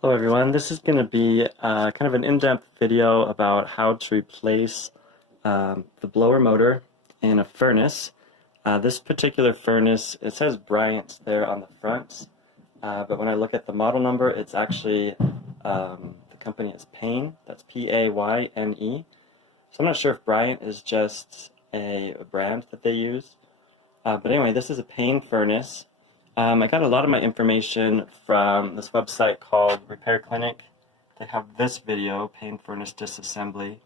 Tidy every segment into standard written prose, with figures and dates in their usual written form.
Hello everyone, this is going to be kind of an in-depth video about how to replace the blower motor in a furnace. This particular furnace, it says Bryant there on the front, but when I look at the model number, it's actually, the company is Payne, that's P-A-Y-N-E. So I'm not sure if Bryant is just a brand that they use, but anyway, this is a Payne furnace. I got a lot of my information from this website called Repair Clinic. They have this video, Payne Furnace Disassembly.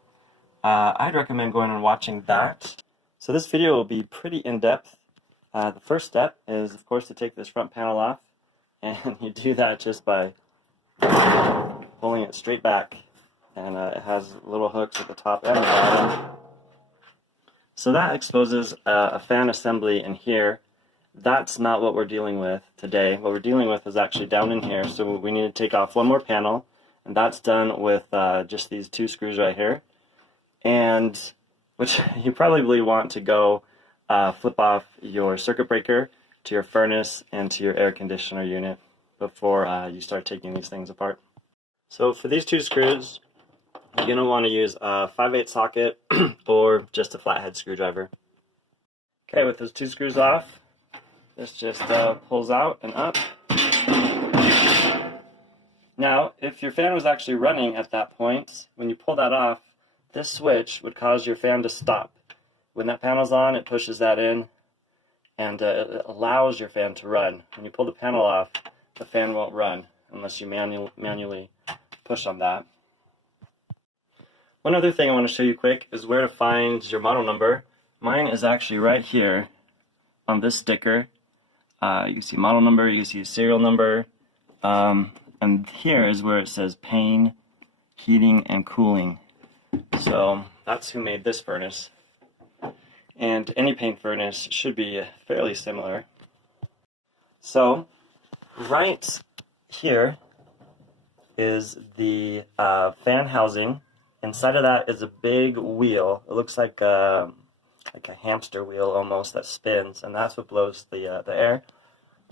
I'd recommend going and watching that. So this video will be pretty in-depth. The first step is, of course, to take this front panel off, and you do that just by pulling it straight back. And it has little hooks at the top and the bottom. So that exposes a fan assembly in here. That's not what we're dealing with today. What we're dealing with is actually down in here, so we need to take off one more panel, and that's done with just these two screws right here. And which you probably want to go flip off your circuit breaker to your furnace and to your air conditioner unit before you start taking these things apart. So for these two screws, you're going to want to use a 5/8 socket or just a flathead screwdriver. Okay, with those two screws off, this just pulls out and up. Now, if your fan was actually running at that point, when you pull that off, this switch would cause your fan to stop. When that panel's on, it pushes that in, and it allows your fan to run. When you pull the panel off, the fan won't run unless you manually push on that. One other thing I want to show you quick is where to find your model number. Mine is actually right here on this sticker. You can see model number, you can see serial number, and here is where it says Payne Heating and Cooling. So that's who made this furnace. And any Payne furnace should be fairly similar. So right here is the fan housing. Inside of that is a big wheel. It looks like a hamster wheel almost that spins, and that's what blows the air.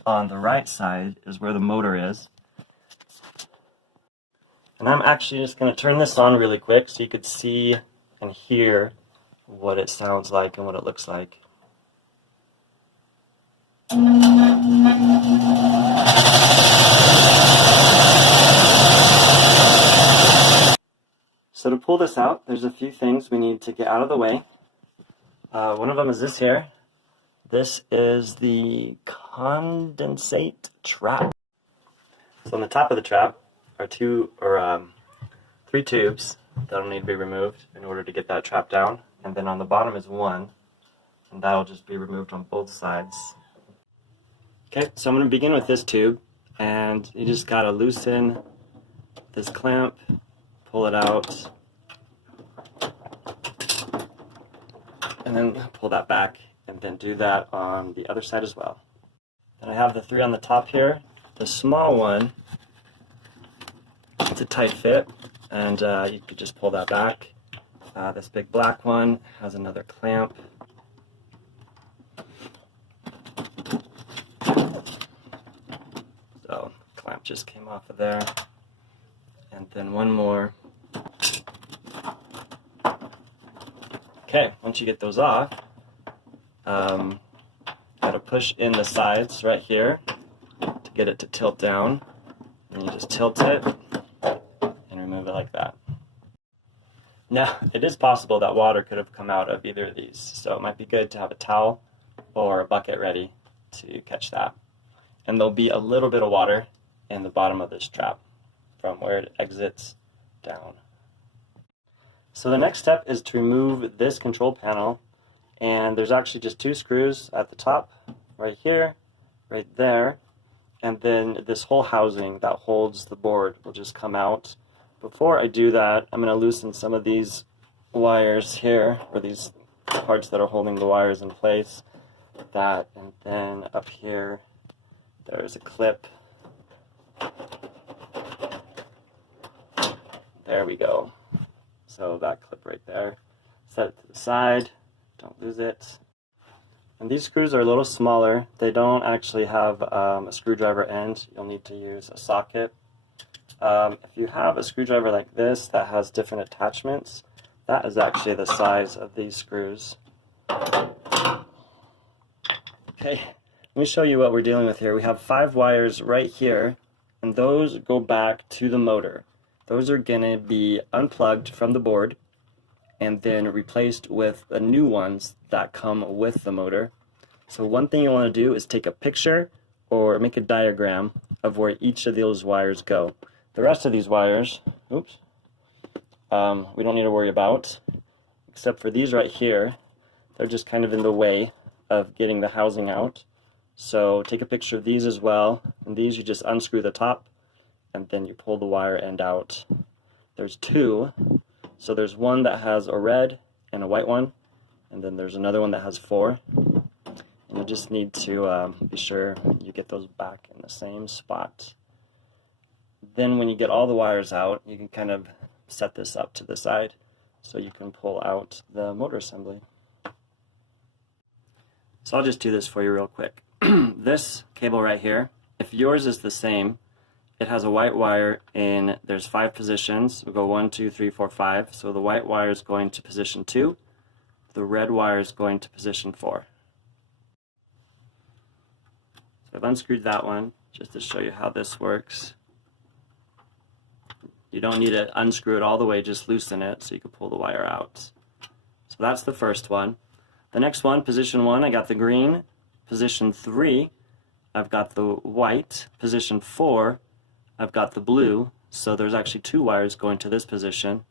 On the right side is where the motor is. And I'm actually just going to turn this on really quick so you could see and hear what it sounds like and what it looks like. So to pull this out, there's a few things we need to get out of the way. One of them is this here. This is the condensate trap. So on the top of the trap are three tubes that'll need to be removed in order to get that trap down. And then on the bottom is one, and that'll just be removed on both sides. Okay, so I'm going to begin with this tube, and you just got to loosen this clamp, pull it out, and then pull that back, and then do that on the other side as well. Then I have the three on the top here. The small one, it's a tight fit, and you could just pull that back. This big black one has another clamp. So, clamp just came off of there. And then one more. Okay, once you get those off, got to push in the sides right here to get it to tilt down. And you just tilt it and remove it like that. Now, it is possible that water could have come out of either of these, so it might be good to have a towel or a bucket ready to catch that. And there'll be a little bit of water in the bottom of this trap from where it exits down. So the next step is to remove this control panel, and there's actually just two screws at the top, right here, right there, and then this whole housing that holds the board will just come out. Before I do that, I'm going to loosen some of these wires here, or these parts that are holding the wires in place. That, and then up here, there's a clip. There we go. So that clip right there. Set it to the side, don't lose it. And these screws are a little smaller. They don't actually have a screwdriver end. You'll need to use a socket. If you have a screwdriver like this that has different attachments, that is actually the size of these screws. Okay, let me show you what we're dealing with here. We have 5 wires right here, and those go back to the motor. Those are going to be unplugged from the board and then replaced with the new ones that come with the motor. So one thing you want to do is take a picture or make a diagram of where each of those wires go. The rest of these wires, we don't need to worry about, except for these right here. They're just kind of in the way of getting the housing out. So take a picture of these as well, and these you just unscrew the top and then you pull the wire end out. There's 2, so there's one that has a red and a white one, and then there's another one that has 4. And you just need to be sure you get those back in the same spot. Then when you get all the wires out, you can kind of set this up to the side so you can pull out the motor assembly. So I'll just do this for you real quick. This cable right here, if yours is the same, it has a white wire in, there's 5 positions. We'll go 1, 2, 3, 4, 5. So the white wire is going to position 2. The red wire is going to position 4. So I've unscrewed that one just to show you how this works. You don't need to unscrew it all the way, just loosen it so you can pull the wire out. So that's the first one. The next one, position 1, I got the green. Position 3, I've got the white. Position 4, I've got the blue. So there's actually 2 wires going to this position.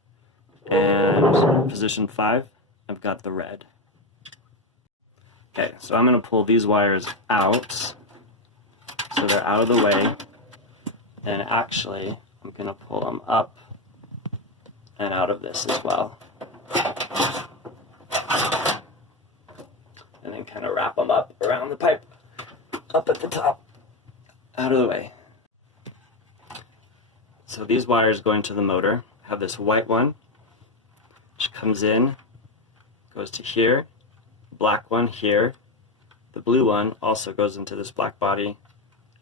And position 5, I've got the red. Okay, so I'm going to pull these wires out so they're out of the way. And actually, I'm going to pull them up and out of this as well. And then kind of wrap them up around the pipe, up at the top, out of the way. So these wires going to the motor have this white one, which comes in, goes to here, black one here, the blue one also goes into this black body,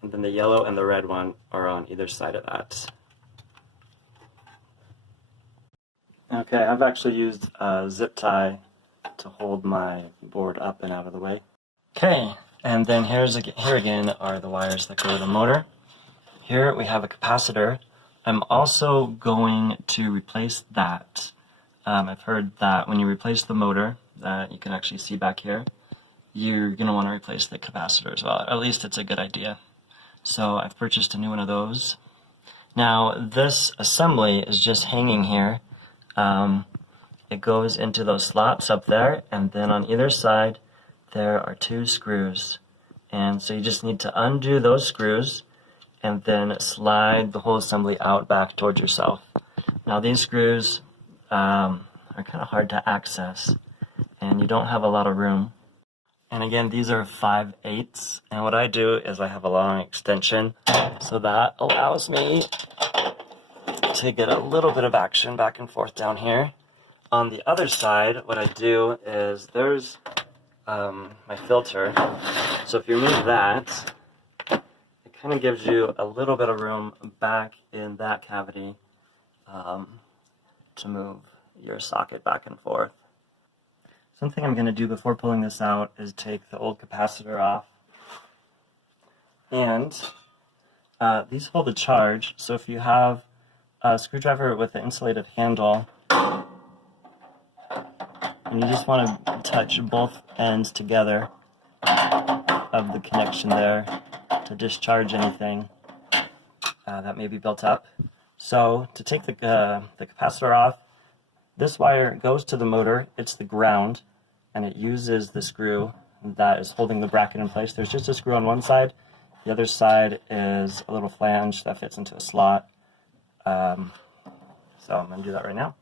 and then the yellow and the red one are on either side of that. Okay, I've actually used a zip tie to hold my board up and out of the way. Okay, and then here again are the wires that go to the motor. Here we have a capacitor. I'm also going to replace that. I've heard that when you replace the motor, that you can actually see back here, you're going to want to replace the capacitor as well. At least it's a good idea. So I've purchased a new one of those. Now this assembly is just hanging here. It goes into those slots up there, and then on either side there are 2 screws. And so you just need to undo those screws and then slide the whole assembly out back towards yourself. Now these screws are kind of hard to access, and you don't have a lot of room. And again, these are 5/8, and what I do is I have a long extension, so that allows me to get a little bit of action back and forth down here. On the other side, what I do is there's my filter. So if you remove that, it kind of gives you a little bit of room back in that cavity to move your socket back and forth. Something I'm going to do before pulling this out is take the old capacitor off. And these hold a charge, so if you have a screwdriver with an insulated handle, and you just want to touch both ends together of the connection there to discharge anything that may be built up. So to take the capacitor off, this wire goes to the motor, it's the ground, and it uses the screw that is holding the bracket in place. There's just a screw on one side, the other side is a little flange that fits into a slot. So I'm going to do that right now.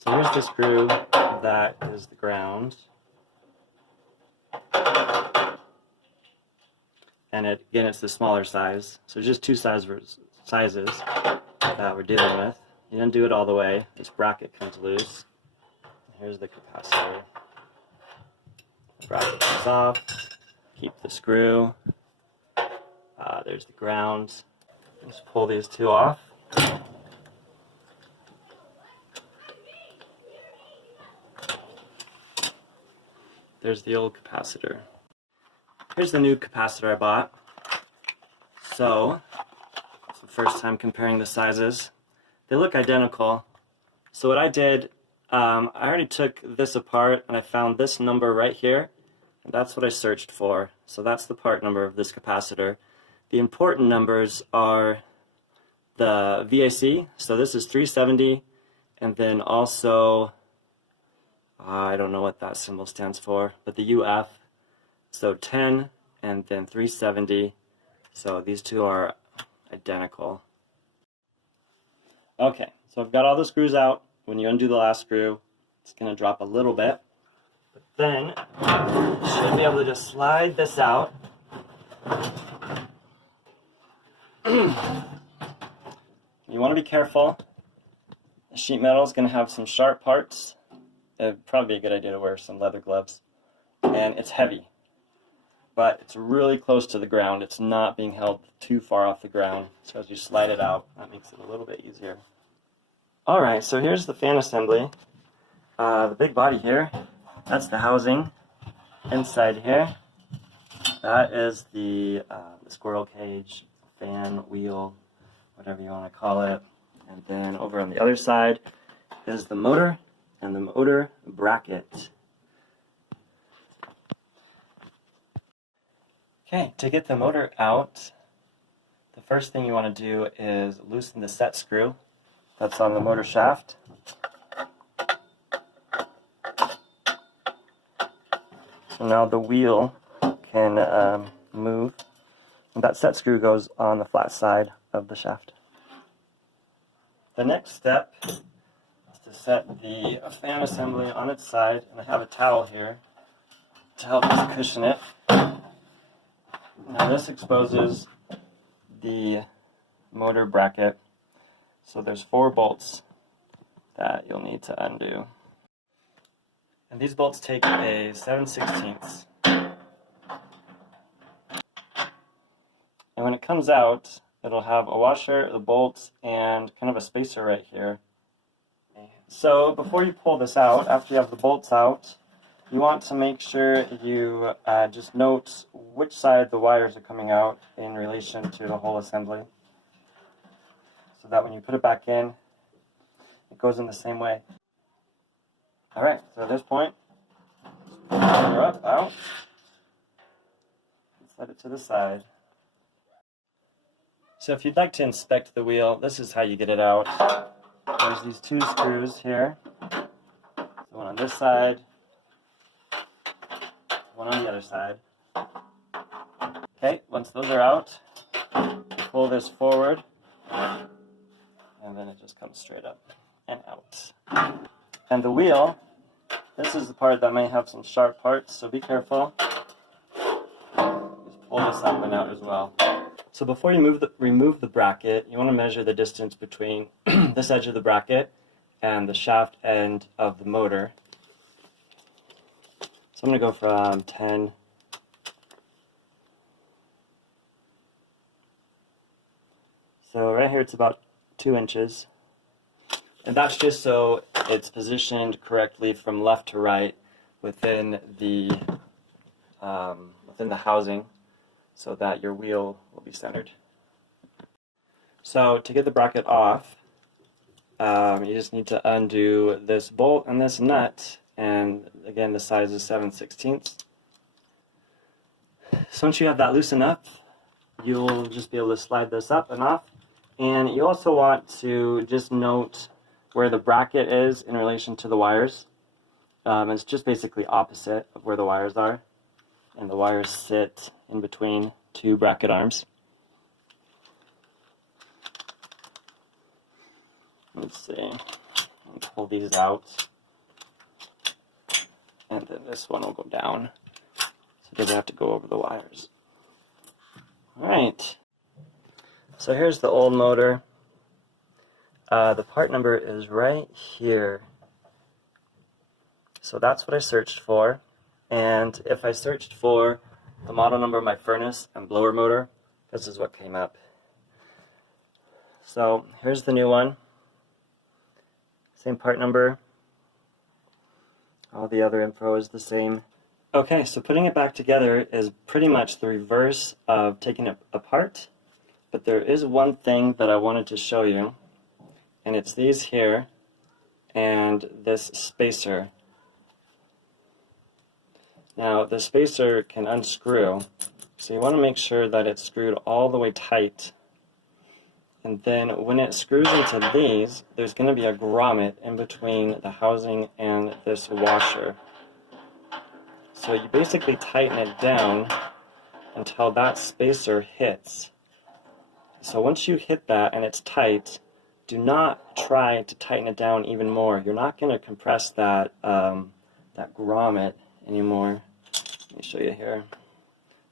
So here's the screw that is the ground. And again, it's the smaller size. So just 2 sizes that we're dealing with. You undo it all the way. This bracket comes loose. Here's the capacitor. The bracket comes off. Keep the screw. There's the ground. Just pull these two off. There's the old capacitor. Here's the new capacitor I bought. So, it's the first time comparing the sizes. They look identical. So what I did, I already took this apart and I found this number right here. And that's what I searched for. So that's the part number of this capacitor. The important numbers are the VAC. So this is 370. And then also, I don't know what that symbol stands for, but the UF. So 10 and then 370. So these two are identical. Okay, so I've got all the screws out. When you undo the last screw, it's going to drop a little bit. But then you should be able to just slide this out. You want to be careful. The sheet metal is going to have some sharp parts. It'd probably be a good idea to wear some leather gloves. And it's heavy, but it's really close to the ground. It's not being held too far off the ground. So as you slide it out, that makes it a little bit easier. Alright, so here's the fan assembly. The big body here, that's the housing. Inside here, that is the squirrel cage, fan, wheel, whatever you want to call it. And then over on the other side is the motor and the motor bracket. Okay, to get the motor out, the first thing you want to do is loosen the set screw that's on the motor shaft. So now the wheel can move, and that set screw goes on the flat side of the shaft. The next step is to set the fan assembly on its side, and I have a towel here to help us cushion it. Now this exposes the motor bracket. So there's 4 bolts that you'll need to undo. And these bolts take a 7/16. And when it comes out, it'll have a washer, the bolts, and kind of a spacer right here. So before you pull this out, after you have the bolts out, you want to make sure you just note which side the wires are coming out in relation to the whole assembly, so that when you put it back in, it goes in the same way. Alright, so at this point, pull her up, out, and slide it to the side. So if you'd like to inspect the wheel, this is how you get it out. There's these 2 screws here, so one on this side, one on the other side. Okay, once those are out, you pull this forward, and then it just comes straight up and out. And the wheel, this is the part that may have some sharp parts, so be careful. Just pull this up and out as well. So before you remove the bracket, you want to measure the distance between this edge of the bracket and the shaft end of the motor. So I'm going to go from 10. So right here it's about 2 inches. And that's just so it's positioned correctly from left to right within the housing, so that your wheel will be centered. So to get the bracket off, you just need to undo this bolt and this nut, and again the size is 7/16. So once you have that loosened up, you'll just be able to slide this up and off. And you also want to just note where the bracket is in relation to the wires. It's just basically opposite of where the wires are, and the wires sit in between 2 bracket arms. Let's see, I'll pull these out, and then this one will go down, so it doesn't have to go over the wires. Alright, so here's the old motor. The part number is right here. So that's what I searched for. And if I searched for the model number of my furnace and blower motor, this is what came up. So here's the new one. Same part number. All the other info is the same. Okay, so putting it back together is pretty much the reverse of taking it apart. But there is one thing that I wanted to show you, and it's these here and this spacer. Now the spacer can unscrew, so you want to make sure that it's screwed all the way tight. And then when it screws into these, there's going to be a grommet in between the housing and this washer. So you basically tighten it down until that spacer hits. So once you hit that and it's tight, do not try to tighten it down even more. You're not going to compress that, that grommet anymore. Let me show you here.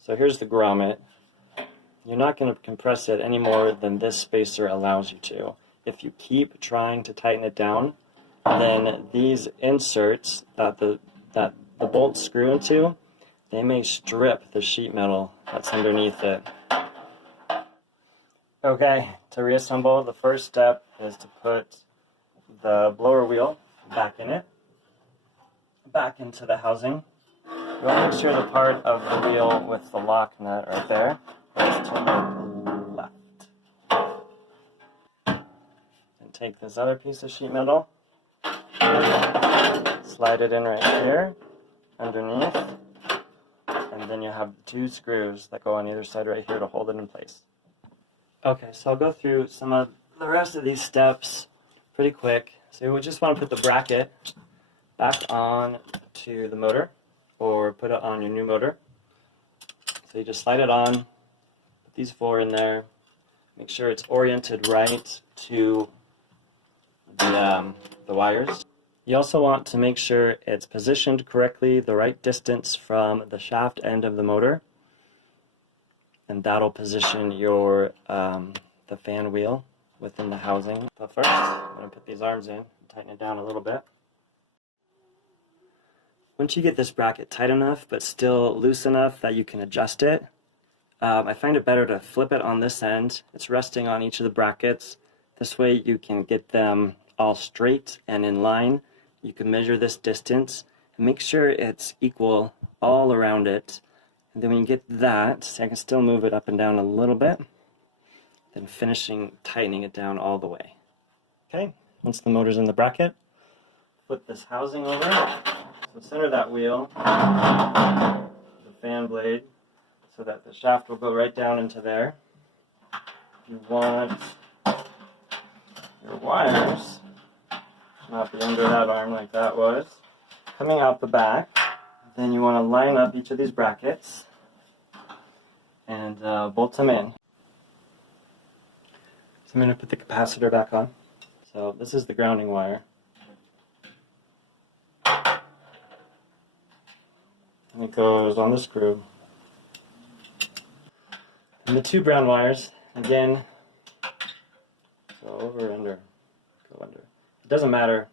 So here's the grommet. You're not going to compress it any more than this spacer allows you to. If you keep trying to tighten it down, then these inserts that the bolts screw into, they may strip the sheet metal that's underneath it. Okay, to reassemble, the first step is to put the blower wheel back in it, back into the housing. You want to make sure the part of the wheel with the lock nut right there is to the left. And take this other piece of sheet metal, slide it in right here, underneath, and then you have two screws that go on either side right here to hold it in place. Okay, so I'll go through some of the rest of these steps pretty quick. So we just want to put the bracket back on to the motor, or put it on your new motor. So you just slide it on, put these four in there, make sure it's oriented right to the wires. You also want to make sure it's positioned correctly, the right distance from the shaft end of the motor, and that'll position your the fan wheel within the housing. But first, I'm going to put these arms in, tighten it down a little bit. Once you get this bracket tight enough, but still loose enough that you can adjust it, I find it better to flip it on this end. It's resting on each of the brackets. This way you can get them all straight and in line. You can measure this distance and make sure it's equal all around it. And then when you get that, I can still move it up and down a little bit, then tightening it down all the way. Okay, once the motor's in the bracket, flip this housing over. So center that wheel, the fan blade, so that the shaft will go right down into there. You want your wires to not be under that arm like that was, coming out the back. Then you want to line up each of these brackets and bolt them in. So I'm going to put the capacitor back on. So this is the grounding wire. And it goes on the screw. And the two brown wires, again, go over, under, go under. It doesn't matter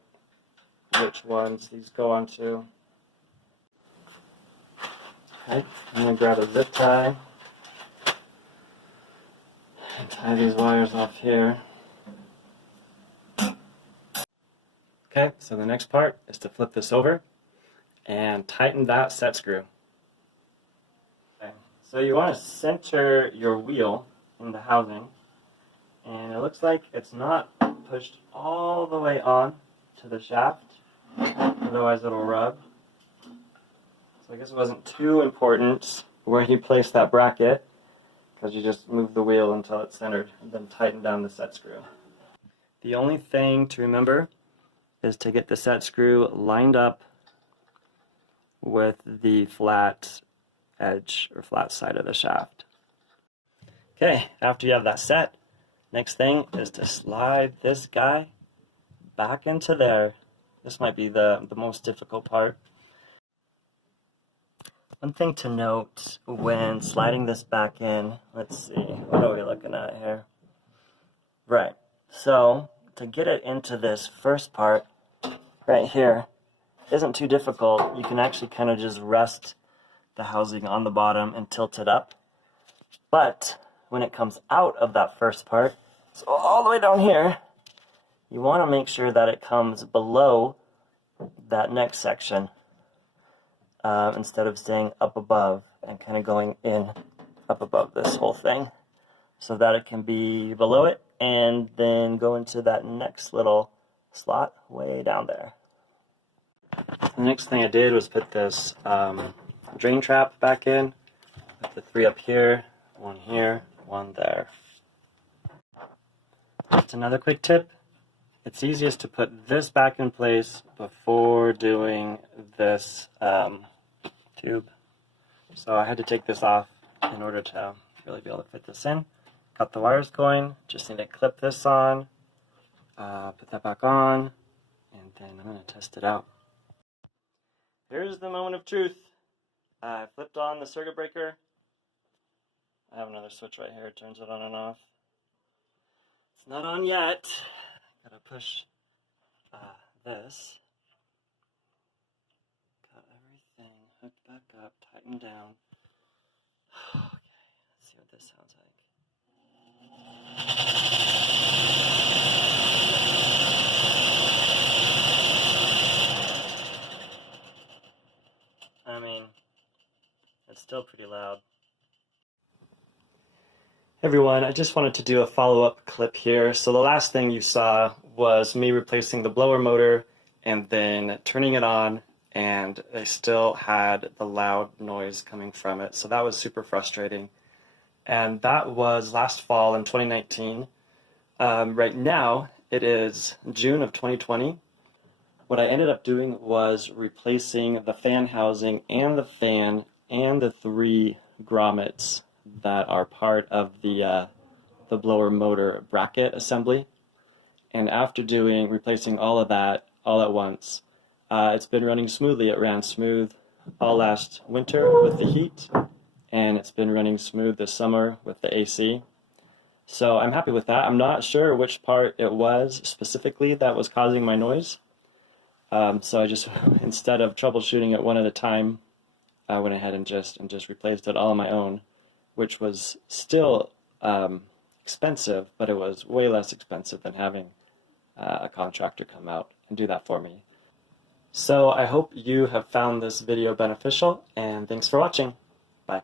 which ones these go onto. Okay, I'm going to grab a zip tie and tie these wires off here. Okay, so the next part is to flip this over and tighten that set screw. Okay, so you want to center your wheel in the housing, and it looks like it's not pushed all the way on to the shaft, otherwise it'll rub. So I guess it wasn't too important where you place that bracket, because you just move the wheel until it's centered and then tighten down the set screw. The only thing to remember is to get the set screw lined up with the flat edge or flat side of the shaft. Okay, after you have that set, next thing is to slide this guy back into there. This might be the most difficult part. One thing to note when sliding this back in, let's see, what are we looking at here? Right, so to get it into this first part right here isn't too difficult. You can actually kind of just rest the housing on the bottom and tilt it up. But when it comes out of that first part, So all the way down here, you want to make sure that it comes below that next section instead of staying up above and kind of going in up above this whole thing, so that it can be below it and then go into that next little slot way down there. The next thing I did was put this drain trap back in, with the 3 up here, 1 here, 1 there. Just another quick tip. It's easiest to put this back in place before doing this tube. So I had to take this off in order to really be able to fit this in. Got the wires going, just need to clip this on, put that back on, and then I'm going to test it out. Here's the moment of truth. I flipped on the circuit breaker. I have another switch right here, it turns it on and off. It's not on yet. Gotta push this. Got everything hooked back up, tightened down. Okay, let's see what this sounds like. I mean, it's still pretty loud. Hey everyone, I just wanted to do a follow-up clip here. So the last thing you saw was me replacing the blower motor and then turning it on, and I still had the loud noise coming from it. So that was super frustrating. And that was last fall in 2019. Right now, it is June of 2020. What I ended up doing was replacing the fan housing and the fan and the 3 grommets that are part of the blower motor bracket assembly. And after replacing all of that all at once, it's been running smoothly. It ran smooth all last winter with the heat, and it's been running smooth this summer with the AC. So I'm happy with that. I'm not sure which part it was specifically that was causing my noise. So I just, instead of troubleshooting it one at a time, I went ahead and just replaced it all on my own, which was still expensive, but it was way less expensive than having a contractor come out and do that for me. So I hope you have found this video beneficial, and thanks for watching. Bye.